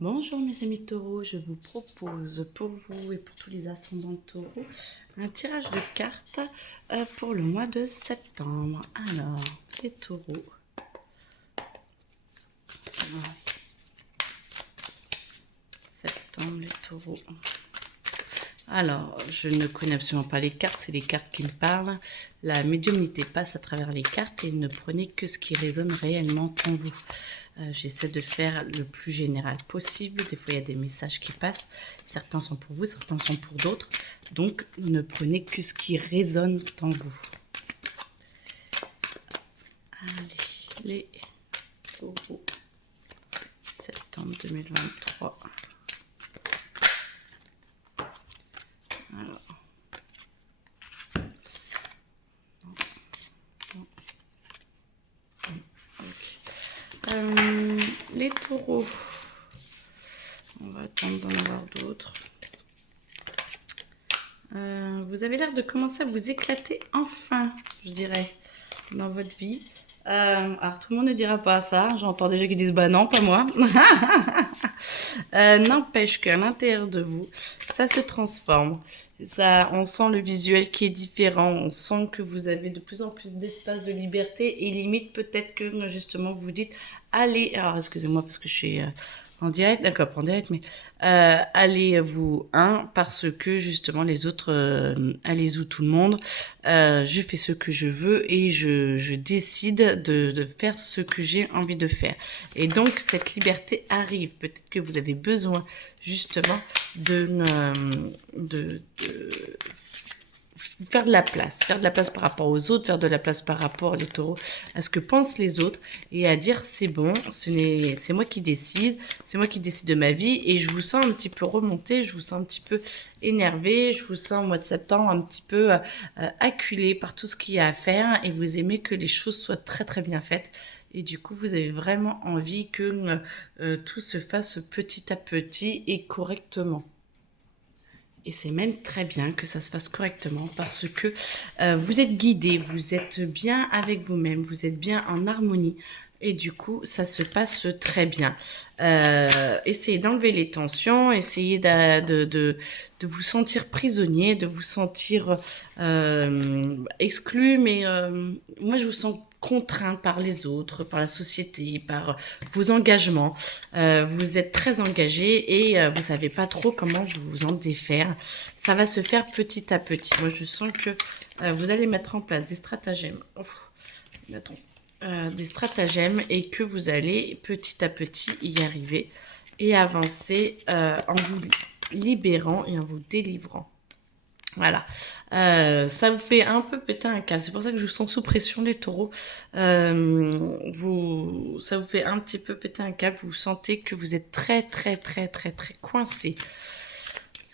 Bonjour mes amis taureaux, je vous propose pour vous et pour tous les ascendants taureaux un tirage de cartes pour le mois de septembre. Alors, les taureaux. Septembre, les taureaux. Alors, je ne connais absolument pas les cartes, c'est les cartes qui me parlent. La médiumnité passe à travers les cartes et ne prenez que ce qui résonne réellement en vous. J'essaie de faire le plus général possible. Des fois, il y a des messages qui passent. Certains sont pour vous, certains sont pour d'autres. Donc, ne prenez que ce qui résonne en vous. Allez, les taureaux. Septembre 2023. Alors. Les taureaux, on va attendre d'en avoir d'autres. Vous avez l'air de commencer à vous éclater enfin, je dirais, dans votre vie. Alors tout le monde ne dira pas ça, j'entends des gens qui disent bah non, pas moi. N'empêche qu'à l'intérieur de vous, ça se transforme. Ça, on sent le visuel qui est différent, on sent que vous avez de plus en plus d'espace de liberté et limite peut-être que justement vous dites allez, alors excusez-moi parce que je suis en direct, d'accord, pas en direct, mais allez vous parce que justement les autres, allez-y tout le monde, je fais ce que je veux et je décide de faire ce que j'ai envie de faire. Et donc cette liberté arrive, peut-être que vous avez besoin justement de faire de la place par rapport aux autres, faire de la place par rapport, les taureaux, à ce que pensent les autres et à dire c'est bon, c'est moi qui décide, c'est moi qui décide de ma vie et je vous sens un petit peu remonté, je vous sens un petit peu énervé, je vous sens au mois de septembre un petit peu acculé par tout ce qu'il y a à faire et vous aimez que les choses soient très très bien faites. Et du coup, vous avez vraiment envie que tout se fasse petit à petit et correctement. Et c'est même très bien que ça se fasse correctement parce que vous êtes guidé, vous êtes bien avec vous-même, vous êtes bien en harmonie. Et du coup, ça se passe très bien. Essayez d'enlever les tensions, essayez de vous sentir prisonnier, de vous sentir exclu. Mais moi, je vous sens contraint par les autres, par la société, par vos engagements. Vous êtes très engagé et vous savez pas trop comment vous en défaire. Ça va se faire petit à petit. Moi, je sens que vous allez mettre en place des stratagèmes. Des stratagèmes et que vous allez petit à petit y arriver et avancer en vous libérant et en vous délivrant. Voilà, ça vous fait un peu péter un câble. C'est pour ça que je vous sens sous pression, les taureaux. Ça vous fait un petit peu péter un câble. Vous sentez que vous êtes très coincé.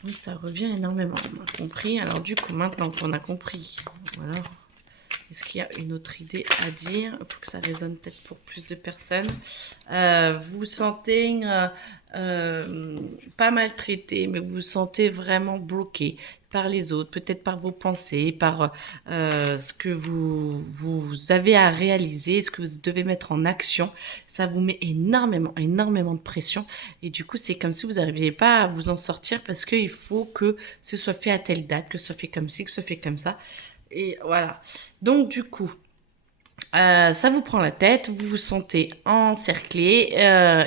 Donc ça revient énormément. On a compris. Alors du coup, maintenant qu'on a compris, voilà. Est-ce qu'il y a une autre idée à dire? Il faut que ça résonne peut-être pour plus de personnes. Vous vous sentez pas maltraité, mais vous vous sentez vraiment bloqué par les autres, peut-être par vos pensées, par ce que vous avez à réaliser, ce que vous devez mettre en action. Ça vous met énormément de pression. Et du coup, c'est comme si vous n'arriviez pas à vous en sortir parce qu'il faut que ce soit fait à telle date, que ce soit fait comme ci, que ce soit fait comme ça. Et voilà. Donc, du coup, ça vous prend la tête, vous vous sentez encerclé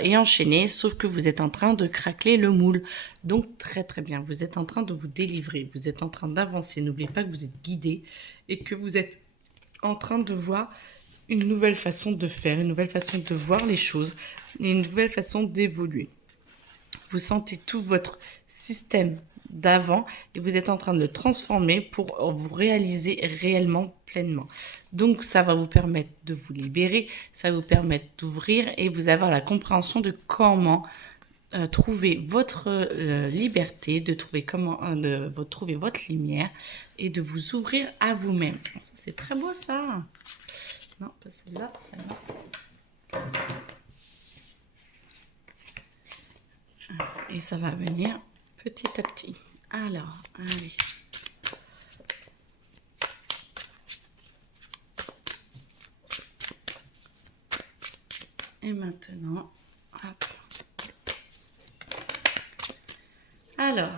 et enchaîné, sauf que vous êtes en train de craquer le moule. Donc, très bien, vous êtes en train de vous délivrer, vous êtes en train d'avancer. N'oubliez pas que vous êtes guidé et que vous êtes en train de voir une nouvelle façon de faire, une nouvelle façon de voir les choses et une nouvelle façon d'évoluer. Vous sentez tout votre système d'avant et vous êtes en train de le transformer pour vous réaliser réellement pleinement. Donc ça va vous permettre de vous libérer, ça va vous permettre d'ouvrir et vous avoir la compréhension de comment trouver votre liberté, de trouver comment trouver votre lumière et de vous ouvrir à vous-même. Ça, c'est très beau ça. Non, pas celle-là, celle-là. Et ça va venir petit à petit. Alors, allez. Et maintenant, hop. Alors,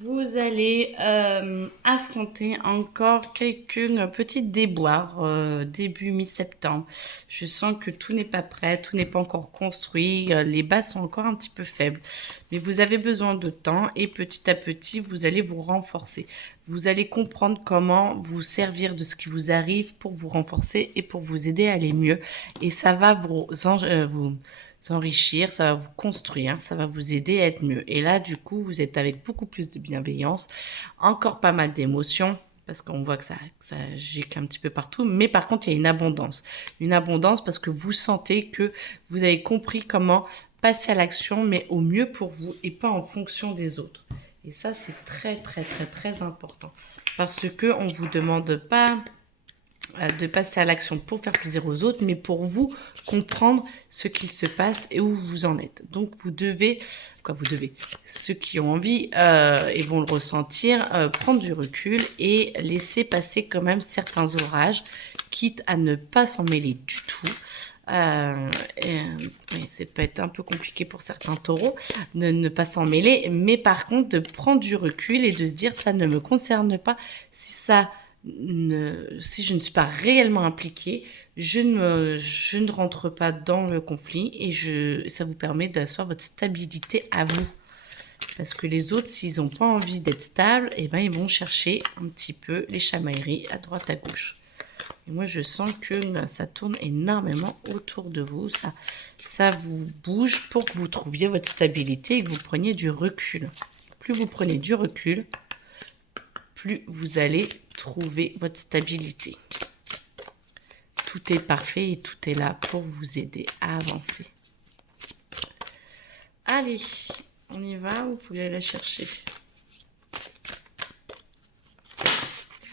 vous allez affronter encore quelques petits déboires début mi-septembre. Je sens que tout n'est pas prêt, tout n'est pas encore construit, les bases sont encore un petit peu faibles. Mais vous avez besoin de temps et petit à petit, vous allez vous renforcer. Vous allez comprendre comment vous servir de ce qui vous arrive pour vous renforcer et pour vous aider à aller mieux. Et ça va vous s'enrichir, ça va vous construire, ça va vous aider à être mieux. Et là, du coup, vous êtes avec beaucoup plus de bienveillance, encore pas mal d'émotions, parce qu'on voit que ça gicle un petit peu partout, mais par contre, il y a une abondance. Une abondance parce que vous sentez que vous avez compris comment passer à l'action, mais au mieux pour vous et pas en fonction des autres. Et ça, c'est très, très, très, très important. Parce que on vous demande pas de passer à l'action pour faire plaisir aux autres, mais pour vous comprendre ce qu'il se passe et où vous en êtes. Donc vous devez, ceux qui ont envie et vont le ressentir, prendre du recul et laisser passer quand même certains orages, quitte à ne pas s'en mêler du tout. Oui, ça peut être un peu compliqué pour certains taureaux de ne pas s'en mêler, mais par contre de prendre du recul et de se dire ça ne me concerne pas. Si je ne suis pas réellement impliquée, je ne rentre pas dans le conflit et ça vous permet d'asseoir votre stabilité à vous. Parce que les autres, s'ils n'ont pas envie d'être stables, eh ben, ils vont chercher un petit peu les chamailleries à droite à gauche. Et moi, je sens que ça tourne énormément autour de vous. Ça vous bouge pour que vous trouviez votre stabilité et que vous preniez du recul. Plus vous prenez du recul, plus vous allez trouver votre stabilité. Tout est parfait et tout est là pour vous aider à avancer. Allez, on y va ou vous voulez la chercher?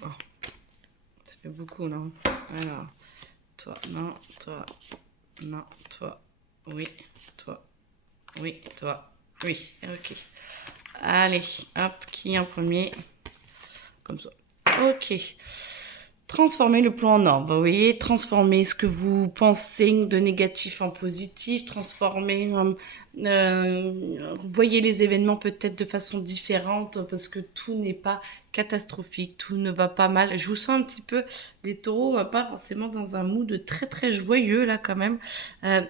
Oh, ça fait beaucoup, non? Alors, toi, non, toi, non, toi, oui, toi, oui, toi, oui, ok. Allez, hop, qui en premier? Comme ça. Ok. Transformer le plan en or. Vous voyez, transformer ce que vous pensez de négatif en positif, transformer, voyez les événements peut-être de façon différente parce que tout n'est pas catastrophique, tout ne va pas mal. Je vous sens un petit peu les taureaux, pas forcément dans un mood très très joyeux là quand même.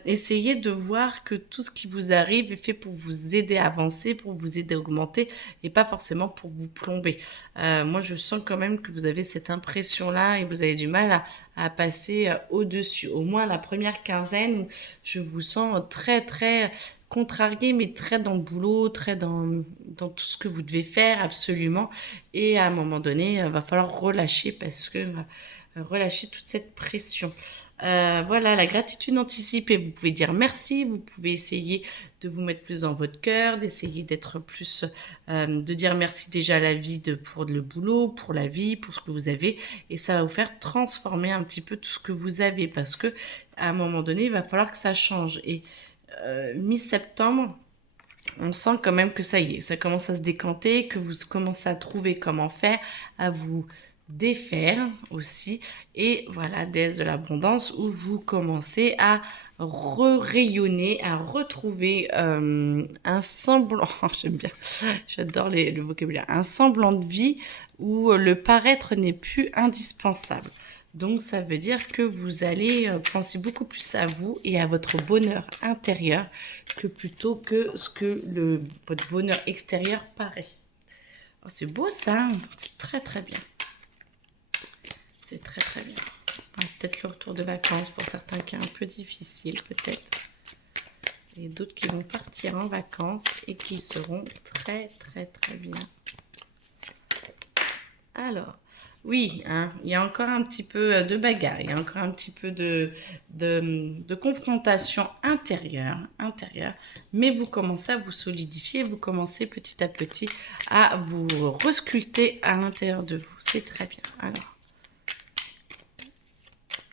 Essayez de voir que tout ce qui vous arrive est fait pour vous aider à avancer, pour vous aider à augmenter et pas forcément pour vous plomber. Moi je sens quand même que vous avez cette impression là et vous avez du mal à passer au-dessus. Au moins la première quinzaine, je vous sens très très contrarié, mais très dans le boulot, très dans tout ce que vous devez faire absolument. Et à un moment donné, il va falloir relâcher parce que relâcher toute cette pression. Voilà, la gratitude anticipée. Vous pouvez dire merci, vous pouvez essayer de vous mettre plus dans votre cœur, d'essayer d'être plus, de dire merci déjà à la vie pour le boulot, pour la vie, pour ce que vous avez. Et ça va vous faire transformer un petit peu tout ce que vous avez parce que à un moment donné, il va falloir que ça change. Et mi-septembre, on sent quand même que ça y est, ça commence à se décanter, que vous commencez à trouver comment faire, à vous défaire aussi. Et voilà, déesse de l'abondance, où vous commencez à rayonner, à retrouver un semblant, j'aime bien, j'adore le vocabulaire, un semblant de vie où le paraître n'est plus indispensable. Donc ça veut dire que vous allez penser beaucoup plus à vous et à votre bonheur intérieur que plutôt que ce que votre bonheur extérieur paraît. Oh, c'est beau ça, c'est très très bien. C'est très très bien. C'est peut-être le retour de vacances pour certains qui est un peu difficile peut-être. Et d'autres qui vont partir en vacances et qui seront très très très bien. Alors, oui, hein, il y a encore un petit peu de bagarre, il y a encore un petit peu de confrontation intérieure, mais vous commencez à vous solidifier, vous commencez petit à petit à vous resculpter à l'intérieur de vous. C'est très bien. Alors,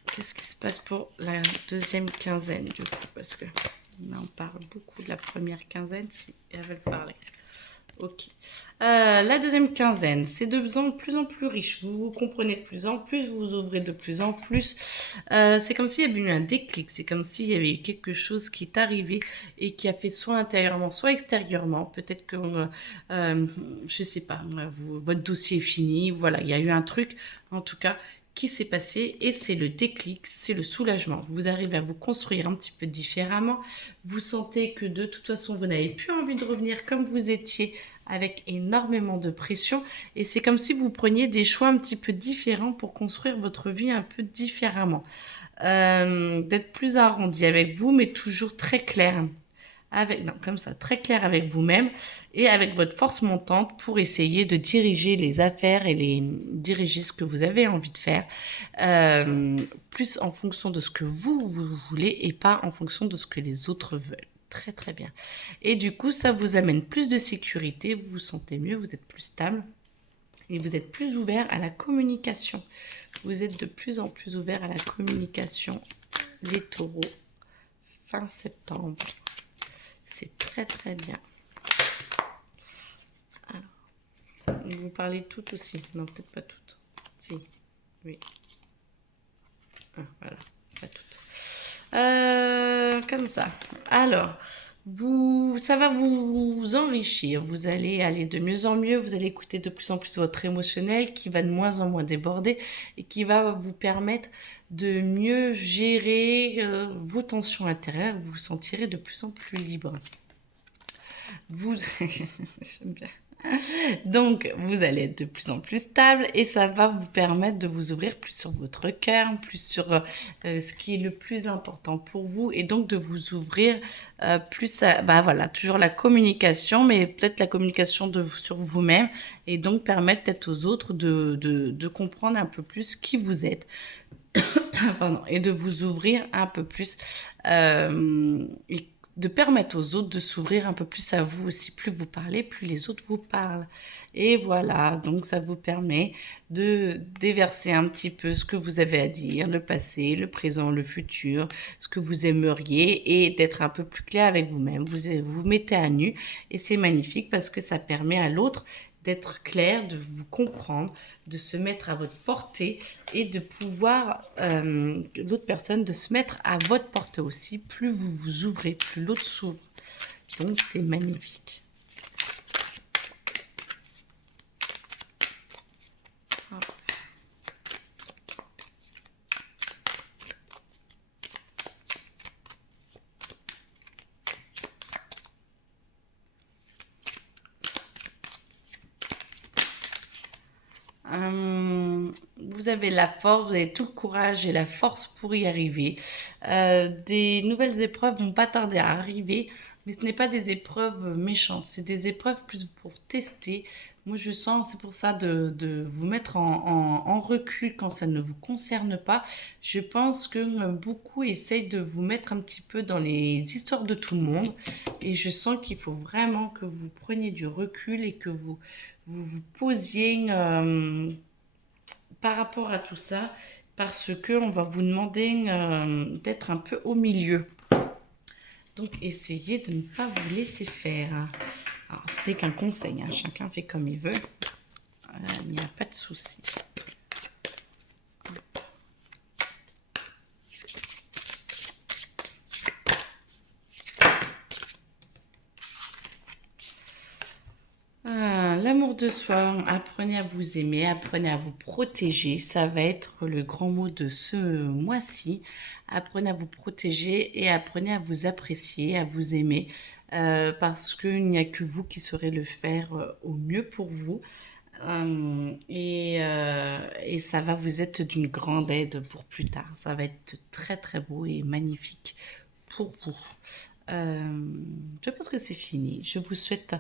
qu'est-ce qui se passe pour la deuxième quinzaine du coup? Parce que là, on parle beaucoup de la première quinzaine, si elles veulent parler. Ok. La deuxième quinzaine, c'est de plus en plus riche. Vous vous comprenez de plus en plus, vous vous ouvrez de plus en plus. C'est comme s'il y avait eu un déclic. C'est comme s'il y avait eu quelque chose qui est arrivé et qui a fait soit intérieurement, soit extérieurement. Peut-être que, je sais pas, votre dossier est fini. Voilà, il y a eu un truc, en tout cas, qui s'est passé et c'est le déclic, c'est le soulagement. Vous arrivez à vous construire un petit peu différemment. Vous sentez que de toute façon, vous n'avez plus envie de revenir comme vous étiez avec énormément de pression et c'est comme si vous preniez des choix un petit peu différents pour construire votre vie un peu différemment. D'être plus arrondi avec vous, mais toujours très clair. Avec, non, comme ça, très clair avec vous-même et avec votre force montante pour essayer de diriger les affaires et les diriger ce que vous avez envie de faire, plus en fonction de ce que vous voulez et pas en fonction de ce que les autres veulent. Très très bien. Et du coup, ça vous amène plus de sécurité, vous vous sentez mieux, vous êtes plus stable et vous êtes plus ouvert à la communication. Vous êtes de plus en plus ouvert à la communication, les taureaux, fin septembre. C'est très très bien. Alors, vous parlez toutes aussi. Non, peut-être pas toutes. Si, oui. Ah, voilà, pas toutes. Comme ça. Alors, ça va vous enrichir. Vous allez aller de mieux en mieux. Vous allez écouter de plus en plus votre émotionnel qui va de moins en moins déborder et qui va vous permettre de mieux gérer vos tensions intérieures. Vous vous sentirez de plus en plus libre. Vous, j'aime bien. Donc, vous allez être de plus en plus stable et ça va vous permettre de vous ouvrir plus sur votre cœur, plus sur ce qui est le plus important pour vous et donc de vous ouvrir plus à, bah voilà, toujours la communication, mais peut-être la communication sur vous-même et donc permettre peut-être aux autres de comprendre un peu plus qui vous êtes. Pardon, et de vous ouvrir un peu plus et de permettre aux autres de s'ouvrir un peu plus à vous aussi. Plus vous parlez, plus les autres vous parlent. Et voilà, donc ça vous permet de déverser un petit peu ce que vous avez à dire, le passé, le présent, le futur, ce que vous aimeriez et d'être un peu plus clair avec vous-même. Vous mettez à nu et c'est magnifique parce que ça permet à l'autre d'être clair, de vous comprendre, de se mettre à votre portée et de pouvoir, l'autre personne, de se mettre à votre portée aussi. Plus vous vous ouvrez, plus l'autre s'ouvre. Donc, c'est magnifique. Vous avez la force, vous avez tout le courage et la force pour y arriver. Des nouvelles épreuves vont pas tarder à arriver, mais ce n'est pas des épreuves méchantes, c'est des épreuves plus pour tester. Moi, je sens, c'est pour ça de vous mettre en recul quand ça ne vous concerne pas. Je pense que beaucoup essayent de vous mettre un petit peu dans les histoires de tout le monde. Et je sens qu'il faut vraiment que vous preniez du recul et que vous posiez par rapport à tout ça, parce que on va vous demander d'être un peu au milieu. Donc, essayez de ne pas vous laisser faire. Alors, ce n'est qu'un conseil, hein. Chacun fait comme il veut. Il n'y a pas de souci. L'amour de soi, apprenez à vous aimer, apprenez à vous protéger, ça va être le grand mot de ce mois-ci. Apprenez à vous protéger et apprenez à vous apprécier, à vous aimer, parce qu'il n'y a que vous qui saurez le faire au mieux pour vous. Et ça va vous être d'une grande aide pour plus tard. Ça va être très très beau et magnifique pour vous. Je pense que c'est fini. Je vous souhaite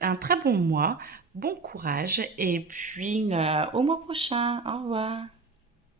un très bon mois, bon courage et puis au mois prochain. Au revoir.